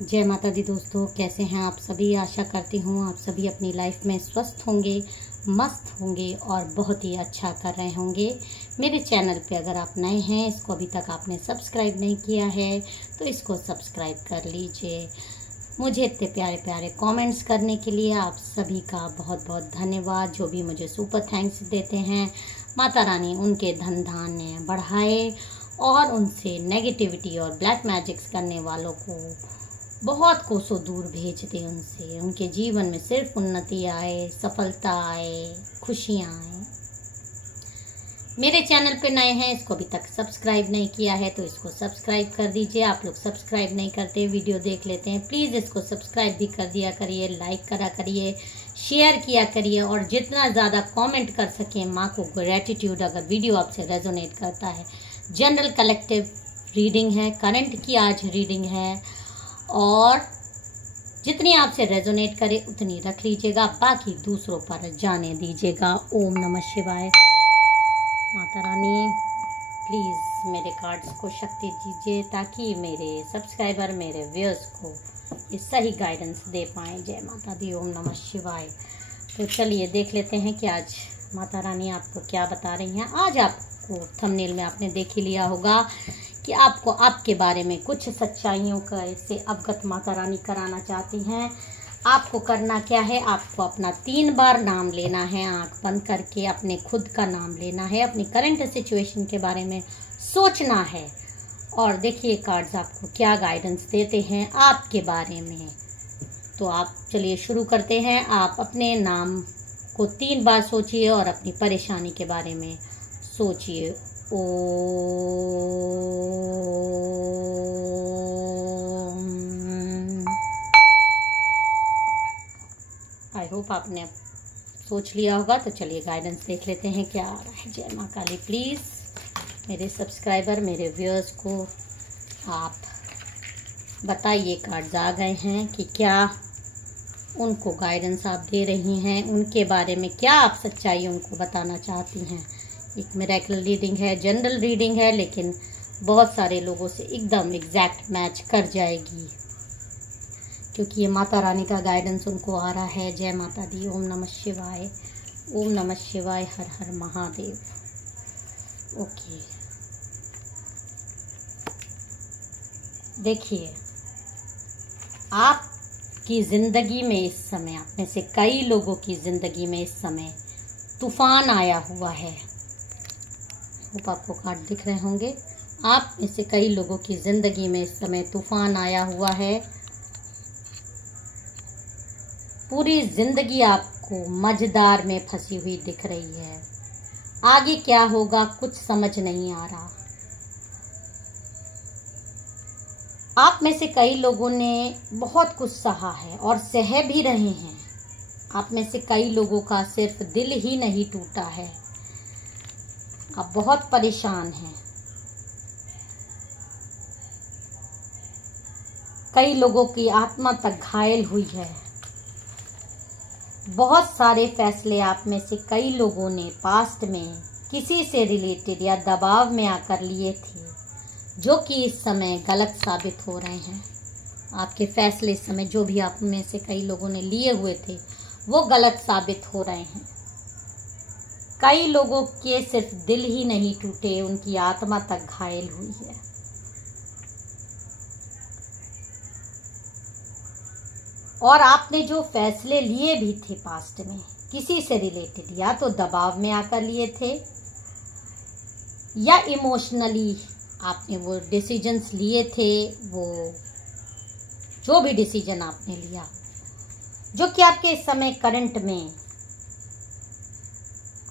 जय माता दी दोस्तों, कैसे हैं आप सभी। आशा करती हूँ आप सभी अपनी लाइफ में स्वस्थ होंगे, मस्त होंगे और बहुत ही अच्छा कर रहे होंगे। मेरे चैनल पे अगर आप नए हैं, इसको अभी तक आपने सब्सक्राइब नहीं किया है तो इसको सब्सक्राइब कर लीजिए। मुझे इतने प्यारे प्यारे कमेंट्स करने के लिए आप सभी का बहुत बहुत धन्यवाद। जो भी मुझे सुपर थैंक्स देते हैं, माता रानी उनके धन धान्य बढ़ाए और उनसे नेगेटिविटी और ब्लैक मैजिक्स करने वालों को बहुत कोसों दूर भेज दे। उनसे उनके जीवन में सिर्फ उन्नति आए, सफलता आए, खुशियाँ आए। मेरे चैनल पे नए हैं, इसको अभी तक सब्सक्राइब नहीं किया है तो इसको सब्सक्राइब कर दीजिए। आप लोग सब्सक्राइब नहीं करते, वीडियो देख लेते हैं, प्लीज़ इसको सब्सक्राइब भी कर दिया करिए, लाइक करा करिए, शेयर किया करिए और जितना ज़्यादा कमेंट कर सकें। माँ को ग्रेटिट्यूड अगर वीडियो आपसे रेजोनेट करता है। जनरल कलेक्टिव रीडिंग है, करंट की आज रीडिंग है और जितनी आपसे रेजोनेट करे उतनी रख लीजिएगा, बाकी दूसरों पर जाने दीजिएगा। ओम नमः शिवाय। माता रानी प्लीज़ मेरे कार्ड्स को शक्ति दीजिए ताकि मेरे सब्सक्राइबर, मेरे व्यूअर्स को ये सही गाइडेंस दे पाएँ। जय माता दी। ओम नमः शिवाय। तो चलिए देख लेते हैं कि आज माता रानी आपको क्या बता रही हैं। आज आपको थंबनेल में आपने देख ही लिया होगा कि आपको आपके बारे में कुछ सच्चाइयों का से अवगत माता रानी कराना चाहती हैं। आपको करना क्या है, आपको अपना 3 बार नाम लेना है, आंख बंद करके अपने खुद का नाम लेना है, अपनी करंट सिचुएशन के बारे में सोचना है और देखिए कार्ड्स आपको क्या गाइडेंस देते हैं आपके बारे में। तो आप चलिए शुरू करते हैं। आप अपने नाम को 3 बार सोचिए और अपनी परेशानी के बारे में सोचिए। आई होप आपने सोच लिया होगा। तो चलिए गाइडेंस देख लेते हैं क्या आ रहा है। जय माँ काली। प्लीज़ मेरे सब्सक्राइबर, मेरे व्यूअर्स को आप बताइए कार्ड्स आ गए हैं कि क्या उनको गाइडेंस आप दे रही हैं, उनके बारे में क्या आप सच्चाई उनको बताना चाहती हैं। एक मिरेकल रीडिंग है, जनरल रीडिंग है, लेकिन बहुत सारे लोगों से एकदम एग्जैक्ट मैच कर जाएगी क्योंकि ये माता रानी का गाइडेंस उनको आ रहा है। जय माता दी। ओम नमः शिवाय। ओम नमः शिवाय। हर हर महादेव। ओके, देखिए आपकी ज़िंदगी में इस समय, आप में से कई लोगों की ज़िंदगी में इस समय तूफान आया हुआ है। आपको कार्ड दिख रहे होंगे। आप में से कई लोगों की ज़िंदगी में इस समय तूफान आया हुआ है। पूरी ज़िंदगी आपको मझधार में फंसी हुई दिख रही है। आगे क्या होगा कुछ समझ नहीं आ रहा। आप में से कई लोगों ने बहुत कुछ सहा है और सह भी रहे हैं। आप में से कई लोगों का सिर्फ दिल ही नहीं टूटा है, आप बहुत परेशान हैं। कई लोगों की आत्मा तक घायल हुई है। बहुत सारे फैसले आप में से कई लोगों ने पास्ट में किसी से रिलेटेड या दबाव में आकर लिए थे, जो कि इस समय गलत साबित हो रहे हैं। आपके फैसले इस समय जो भी आप में से कई लोगों ने लिए हुए थे वो गलत साबित हो रहे हैं। कई लोगों के सिर्फ दिल ही नहीं टूटे, उनकी आत्मा तक घायल हुई है। और आपने जो फैसले लिए भी थे पास्ट में किसी से रिलेटेड, या तो दबाव में आकर लिए थे या इमोशनली आपने वो डिसीजंस लिए थे। वो जो भी डिसीजन आपने लिया जो कि आपके इस समय करंट में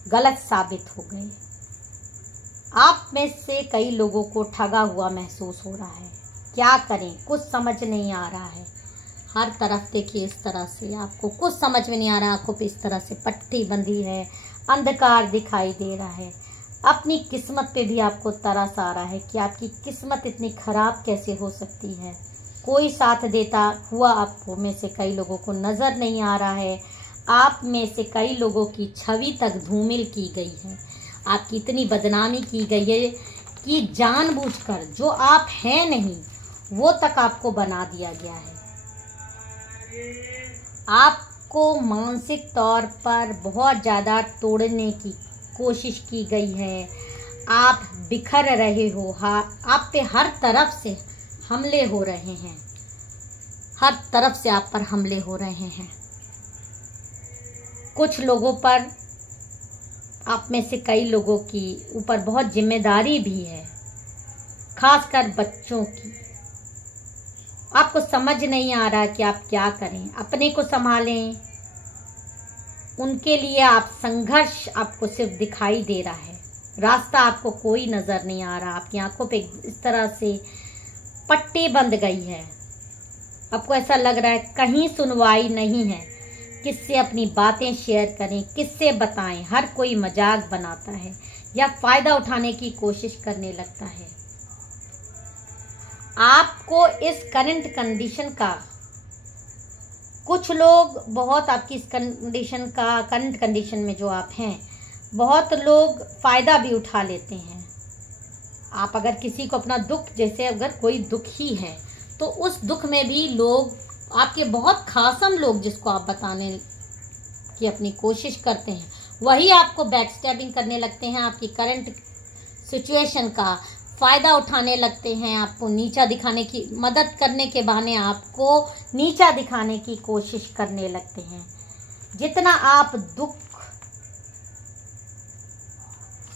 गलत साबित हो गए। आप में से कई लोगों को ठगा हुआ महसूस हो रहा है। क्या करें कुछ समझ नहीं आ रहा है। हर तरफ देखिए इस तरह से आपको कुछ समझ में नहीं आ रहा। आंखों पे इस तरह से पट्टी बंधी है, अंधकार दिखाई दे रहा है। अपनी किस्मत पे भी आपको तरस आ रहा है कि आपकी किस्मत इतनी खराब कैसे हो सकती है। कोई साथ देता हुआ आपको में से कई लोगों को नज़र नहीं आ रहा है। आप में से कई लोगों की छवि तक धूमिल की गई है। आपकी इतनी बदनामी की गई है कि जानबूझकर जो आप हैं नहीं वो तक आपको बना दिया गया है। आपको मानसिक तौर पर बहुत ज़्यादा तोड़ने की कोशिश की गई है। आप बिखर रहे हो, आप पे हर तरफ से हमले हो रहे हैं, हर तरफ से आप पर हमले हो रहे हैं। कुछ लोगों पर, आप में से कई लोगों की ऊपर बहुत जिम्मेदारी भी है, खासकर बच्चों की। आपको समझ नहीं आ रहा कि आप क्या करें, अपने को संभालें, उनके लिए आप संघर्ष आपको सिर्फ दिखाई दे रहा है, रास्ता आपको कोई नजर नहीं आ रहा। आपकी आंखों पे इस तरह से पट्टी बंध गई है। आपको ऐसा लग रहा है कहीं सुनवाई नहीं है, किससे अपनी बातें शेयर करें, किससे बताएं। हर कोई मजाक बनाता है या फायदा उठाने की कोशिश करने लगता है। आपको इस करंट कंडीशन का, कुछ लोग बहुत आपकी इस कंडीशन का, करंट कंडीशन में जो आप हैं, बहुत लोग फायदा भी उठा लेते हैं। आप अगर किसी को अपना दुख, जैसे अगर कोई दुखी है तो उस दुख में भी लोग, आपके बहुत खासम लोग जिसको आप बताने की अपनी कोशिश करते हैं, वही आपको बैकस्टैबिंग करने लगते हैं। आपकी करंट सिचुएशन का फायदा उठाने लगते हैं, आपको नीचा दिखाने की, मदद करने के बहाने आपको नीचा दिखाने की कोशिश करने लगते हैं। जितना आप दुख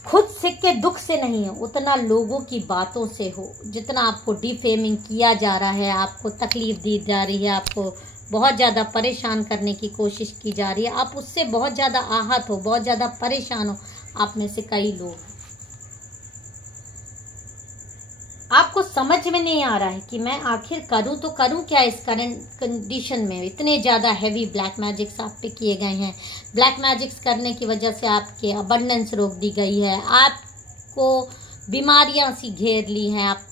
खुद के दुख से नहीं है, उतना लोगों की बातों से हो। जितना आपको डिफेमिंग किया जा रहा है, आपको तकलीफ दी जा रही है, आपको बहुत ज़्यादा परेशान करने की कोशिश की जा रही है, आप उससे बहुत ज़्यादा आहत हो, बहुत ज़्यादा परेशान हो। आप में से कई लोग, आपको समझ में नहीं आ रहा है कि मैं आखिर करूं तो करूं क्या इस करंट कंडीशन में। इतने ज़्यादा हैवी ब्लैक मैजिक्स आप पे किए गए हैं। ब्लैक मैजिक्स करने की वजह से आपके अबंडेंस रोक दी गई है, आपको बीमारियां सी घेर ली हैं। आप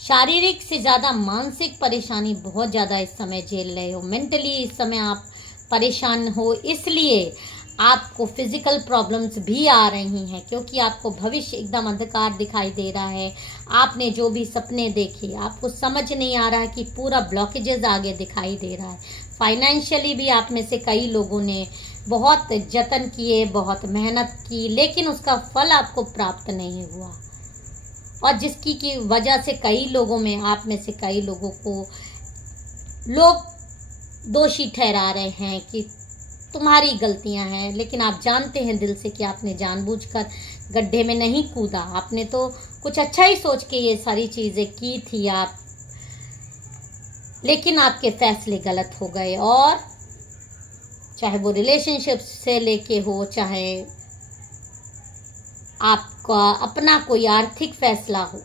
शारीरिक से ज़्यादा मानसिक परेशानी बहुत ज़्यादा इस समय झेल रहे हो। मेंटली इस समय आप परेशान हो, इसलिए आपको फिजिकल प्रॉब्लम्स भी आ रही हैं, क्योंकि आपको भविष्य एकदम अंधकार दिखाई दे रहा है। आपने जो भी सपने देखे, आपको समझ नहीं आ रहा है कि पूरा ब्लॉकेजेस आगे दिखाई दे रहा है। फाइनेंशियली भी आप में से कई लोगों ने बहुत जतन किए, बहुत मेहनत की, लेकिन उसका फल आपको प्राप्त नहीं हुआ, और जिसकी की वजह से कई लोगों में, आप में से कई लोगों को लोग दोषी ठहरा रहे हैं कि तुम्हारी गलतियां हैं, लेकिन आप जानते हैं दिल से कि आपने जानबूझकर गड्ढे में नहीं कूदा। आपने तो कुछ अच्छा ही सोच के ये सारी चीजें की थी आप, लेकिन आपके फैसले गलत हो गए। और चाहे वो रिलेशनशिप से लेके हो, चाहे आपका अपना कोई आर्थिक फैसला हो,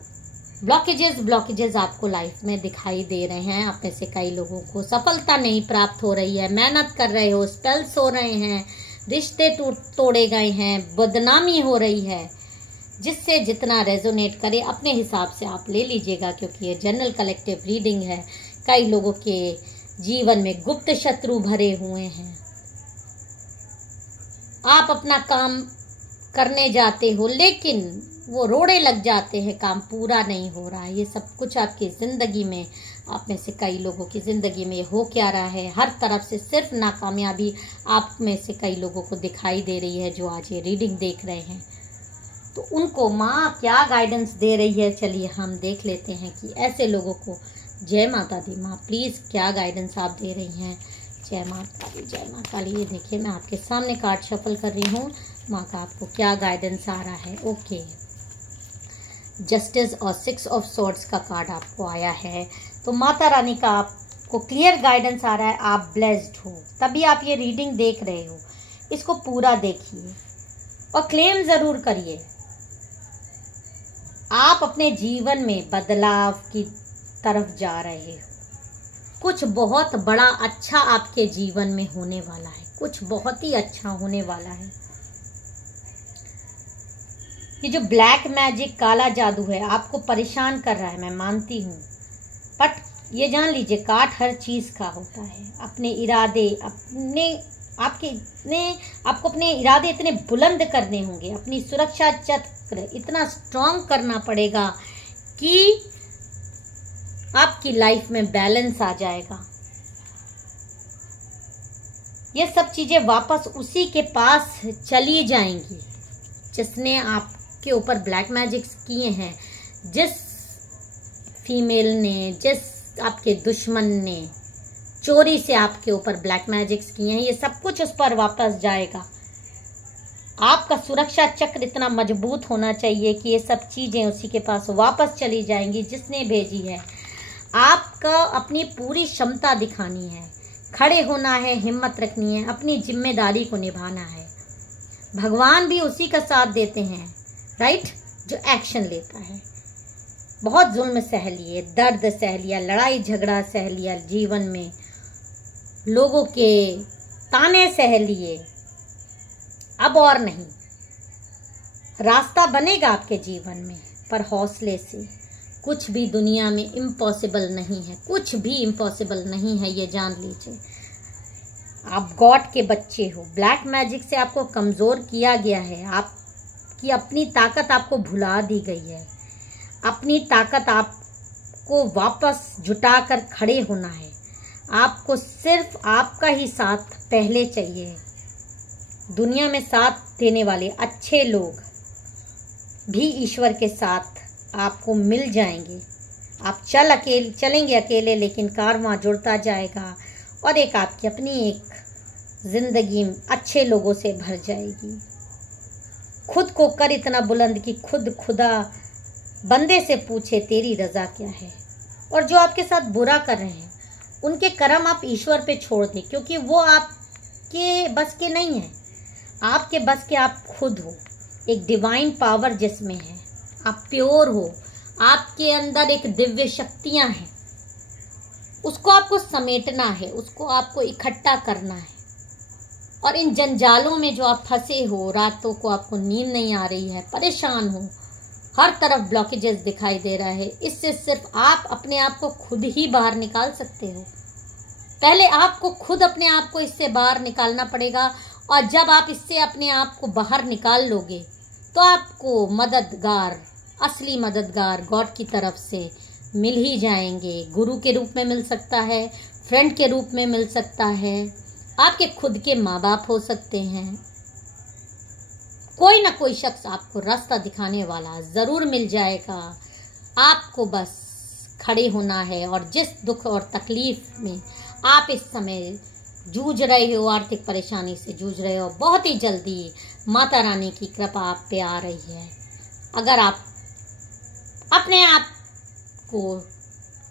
ब्लॉकेजेस आपको लाइफ में दिखाई दे रहे हैं। आप में से कई लोगों को सफलता नहीं प्राप्त हो रही है, मेहनत कर रहे हो, स्पेल्स हो रहे हैं, रिश्ते तोड़े गए हैं, बदनामी हो रही है। जिससे जितना रेजोनेट करे अपने हिसाब से आप ले लीजिएगा, क्योंकि ये जनरल कलेक्टिव रीडिंग है। कई लोगों के जीवन में गुप्त शत्रु भरे हुए हैं। आप अपना काम करने जाते हो, लेकिन वो रोड़े लग जाते हैं, काम पूरा नहीं हो रहा है। ये सब कुछ आपकी जिंदगी में, आप में से कई लोगों की जिंदगी में हो क्या रहा है, हर तरफ से सिर्फ नाकामयाबी आप में से कई लोगों को दिखाई दे रही है, जो आज ये रीडिंग देख रहे हैं। तो उनको माँ क्या गाइडेंस दे रही है, चलिए हम देख लेते हैं कि ऐसे लोगों को। जय माता दी माँ, प्लीज़ क्या गाइडेंस आप दे रही हैं। जय माता दी, जय माता दी। ये देखिए मैं आपके सामने कार्ड शफल कर रही हूँ, माँ का आपको क्या गाइडेंस आ रहा है। ओके, जस्टिस और 6 ऑफ स्वॉर्ड्स का कार्ड आपको आया है। तो माता रानी का आपको क्लियर गाइडेंस आ रहा है, आप ब्लेस्ड हो, तभी आप ये रीडिंग देख रहे हो। इसको पूरा देखिए और क्लेम ज़रूर करिए। आप अपने जीवन में बदलाव की तरफ जा रहे हो। कुछ बहुत बड़ा अच्छा आपके जीवन में होने वाला है, कुछ बहुत ही अच्छा होने वाला है। ये जो ब्लैक मैजिक, काला जादू है, आपको परेशान कर रहा है, मैं मानती हूँ, बट ये जान लीजिए काट हर चीज़ का होता है। अपने इरादे, आपको अपने इरादे इतने बुलंद करने होंगे, अपनी सुरक्षा चक्र इतना स्ट्रॉन्ग करना पड़ेगा कि आपकी लाइफ में बैलेंस आ जाएगा। ये सब चीजें वापस उसी के पास चली जाएंगी जिसने आपके ऊपर ब्लैक मैजिक किए हैं, जिस फीमेल ने, जिस आपके दुश्मन ने चोरी से आपके ऊपर ब्लैक मैजिक्स किए हैं। ये सब कुछ उस पर वापस जाएगा। आपका सुरक्षा चक्र इतना मजबूत होना चाहिए कि ये सब चीजें उसी के पास वापस चली जाएंगी जिसने भेजी है। आपका अपनी पूरी क्षमता दिखानी है, खड़े होना है, हिम्मत रखनी है, अपनी जिम्मेदारी को निभाना है। भगवान भी उसी का साथ देते हैं, राइट, जो एक्शन लेता है। बहुत जुल्म सह लिए, दर्द सह लिया, लड़ाई झगड़ा सह लिया, जीवन में लोगों के ताने सह लिए, अब और नहीं। रास्ता बनेगा आपके जीवन में, पर हौसले से। कुछ भी दुनिया में इम्पॉसिबल नहीं है, कुछ भी इम्पॉसिबल नहीं है, ये जान लीजिए। आप गॉड के बच्चे हो। ब्लैक मैजिक से आपको कमज़ोर किया गया है, आपकी अपनी ताकत आपको भुला दी गई है। अपनी ताकत आपको वापस जुटाकर खड़े होना है। आपको सिर्फ आपका ही साथ पहले चाहिए। दुनिया में साथ देने वाले अच्छे लोग भी ईश्वर के साथ आपको मिल जाएंगे। आप चलेंगे अकेले, लेकिन कारवां जुड़ता जाएगा और एक आपकी अपनी एक जिंदगी अच्छे लोगों से भर जाएगी। खुद को कर इतना बुलंद कि खुद खुदा बंदे से पूछे तेरी रजा क्या है। और जो आपके साथ बुरा कर रहे हैं उनके कर्म आप ईश्वर पे छोड़ दें, क्योंकि वो आपके बस के नहीं है। आपके बस के आप खुद हो। एक डिवाइन पावर जिसमें है, आप प्योर हो, आपके अंदर एक दिव्य शक्तियां हैं। उसको आपको समेटना है, उसको आपको इकट्ठा करना है। और इन जंजालों में जो आप फंसे हो, रातों को आपको नींद नहीं आ रही है, परेशान हो, हर तरफ ब्लॉकेजेस दिखाई दे रहा है, इससे सिर्फ आप अपने आप को खुद ही बाहर निकाल सकते हो। पहले आपको खुद अपने आप को इससे बाहर निकालना पड़ेगा। और जब आप इससे अपने आप को बाहर निकाल लोगे तो आपको मददगार, असली मददगार गॉड की तरफ से मिल ही जाएंगे। गुरु के रूप में मिल सकता है, फ्रेंड के रूप में मिल सकता है, आपके खुद के माँ बाप हो सकते हैं। कोई ना कोई शख्स आपको रास्ता दिखाने वाला जरूर मिल जाएगा। आपको बस खड़े होना है। और जिस दुख और तकलीफ में आप इस समय जूझ रहे हो, आर्थिक परेशानी से जूझ रहे हो, बहुत ही जल्दी माता रानी की कृपा आप पे आ रही है। अगर आप अपने आप को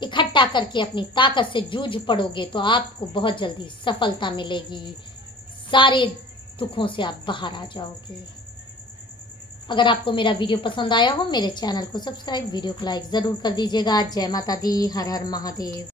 इकट्ठा करके अपनी ताकत से जूझ पड़ोगे तो आपको बहुत जल्दी सफलता मिलेगी। सारे दुखों से आप बाहर आ जाओगे। अगर आपको मेरा वीडियो पसंद आया हो, मेरे चैनल को सब्सक्राइब, वीडियो को लाइक ज़रूर कर दीजिएगा। जय माता दी, हर हर महादेव।